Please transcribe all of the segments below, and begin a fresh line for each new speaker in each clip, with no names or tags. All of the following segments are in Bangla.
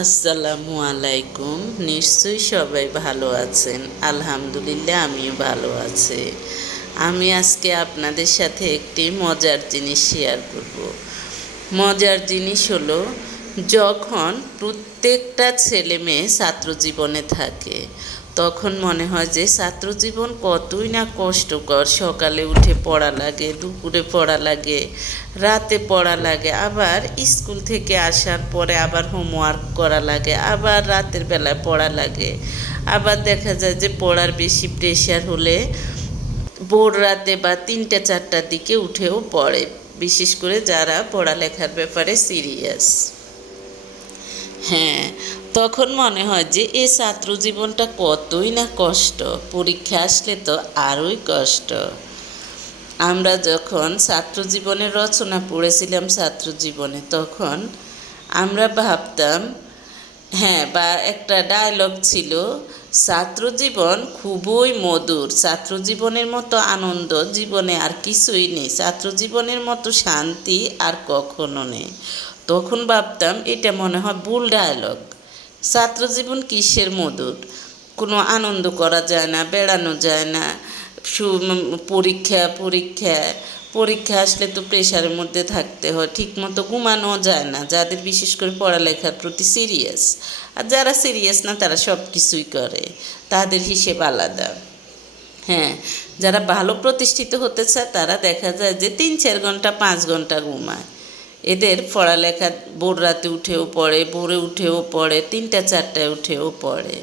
আসসালামু আলাইকুম। নিশ্চয়ই সবাই ভালো আছেন। আলহামদুলিল্লাহ, আমিও ভালো আছি। আমি আজকে আপনাদের সাথে একটি মজার জিনিস শেয়ার করব। মজার জিনিস হলো, যখন প্রত্যেকটা ছেলে মেয়ে ছাত্র জীবনে থাকে তখন মনে হয় যে ছাত্র জীবন কতই না কষ্টকর। সকালে উঠে পড়া লাগে, দুপুরে পড়া লাগে, রাতে পড়া লাগে, আবার স্কুল থেকে আসার পরে আবার হোমওয়ার্ক করা লাগে, আবার রাতের বেলায় পড়া লাগে। আবার দেখা যায় যে পড়ার বেশি প্রেশার হলে ভোর রাতে বা তিনটে, চারটার দিকে উঠেও পড়ে। বিশেষ করে যারা পড়ালেখার ব্যাপারে সিরিয়াস হ্যাঁ তখন মনে হয় যে এই ছাত্র জীবনটা কতই না কষ্ট। পরীক্ষা আসলে তো আরোই কষ্ট। আমরা যখন ছাত্র জীবনের রচনা পড়েছিলাম ছাত্র জীবনে তখন আমরা ভাবতাম হ্যাঁ বা একটা ডায়লগ ছিল ছাত্র জীবন খুবই মধুর ছাত্র জীবনের মতো আনন্দ, জীবনে আর কিছুই নেই ছাত্র জীবনের মতো শান্তি আর কখনো নেই। তখন ভাবতাম, এটা মনে হয় ভুল ডায়লগ ছাত্র জীবন কিসের মধুর কোনো আনন্দ করা যায় না, বেড়ানো যায় না পরীক্ষা পরীক্ষা পরীক্ষা আসলে তো প্রেশারের মধ্যে থাকতে হয়, ঠিকমতো ঘুমানো যায় না, যাদের বিশেষ করে পড়ালেখার প্রতি সিরিয়াস আর যারা সিরিয়াস না, তারা সব কিছুই করে, তাদের হিসেব আলাদা। হ্যাঁ যারা ভালো প্রতিষ্ঠিত হতে চায়, তারা দেখা যায় যে তিন চার ঘণ্টা, পাঁচ ঘণ্টা ঘুমায়। এদের পড়ালেখা ভোর রাতে উঠেও পড়ে, ভোরে উঠেও পড়ে, তিনটা, চারটায় উঠেও পড়ে।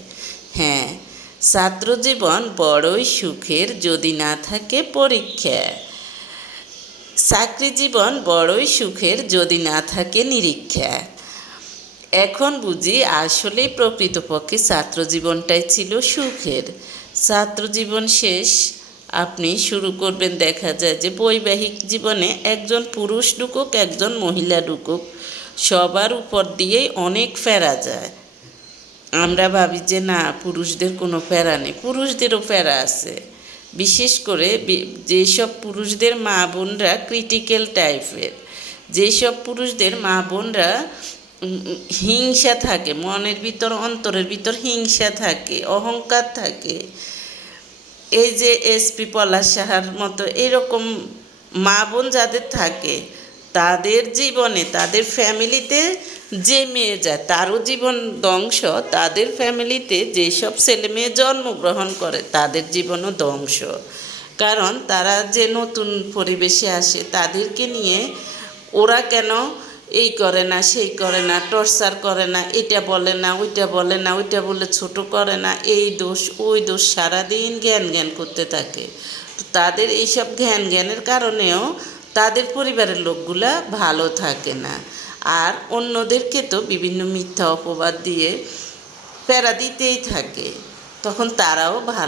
হ্যাঁ ছাত্র জীবন বড়ই সুখের যদি না থাকে পরীক্ষা। চাকরি জীবন বড়ই সুখের যদি না থাকে নিরীক্ষা। এখন বুঝি আসলেই প্রকৃতপক্ষে ছাত্র জীবনটাই ছিল সুখের। ছাত্র জীবন শেষ আপনি শুরু করবেন, দেখা যায় যে বৈবাহিক জীবনে একজন পুরুষ ঢুকুক, একজন মহিলা ঢুকুক, সবার উপর দিয়েই অনেক ফেরা যায়। আমরা ভাবি যে না, পুরুষদের কোনো প্যারা নেই, পুরুষদেরও প্যারা আছে। বিশেষ করে যেসব পুরুষদের মা বোনরা ক্রিটিক্যাল টাইপের যেসব পুরুষদের মা বোনরা হিংসা থাকে, মনের ভিতর, অন্তরের ভিতর হিংসা থাকে, অহংকার থাকে এই যে এসপি পলাশ সাহার মতো এরকম মা বোন যাদের থাকে, তাদের জীবনে, তাদের ফ্যামিলিতে যে মেয়ে যায়, তারও জীবন ধ্বংস, তাদের ফ্যামিলিতে যেসব ছেলে মেয়ে জন্মগ্রহণ করে, তাদের জীবনও ধ্বংস। কারণ তারা যে নতুন পরিবেশে আসে, তাদেরকে নিয়ে ওরা কেন এই করে না, সেই করে না টর্চার করে না, এটা বলে না, ওইটা বলে না, ওইটা বলে ছোট করে না, এই দোষ, ওই দোষ সারাদিন জ্ঞান জ্ঞান করতে থাকে। তাদের এইসব জ্ঞান জ্ঞানের কারণেও তাদের পরিবারের লোকগুলা ভালো থাকে না। আর অন্যদেরকে তো বিভিন্ন মিথ্যা অপবাদ দিয়ে প্যারা দিতেই থাকে। তখন তারাও ভালো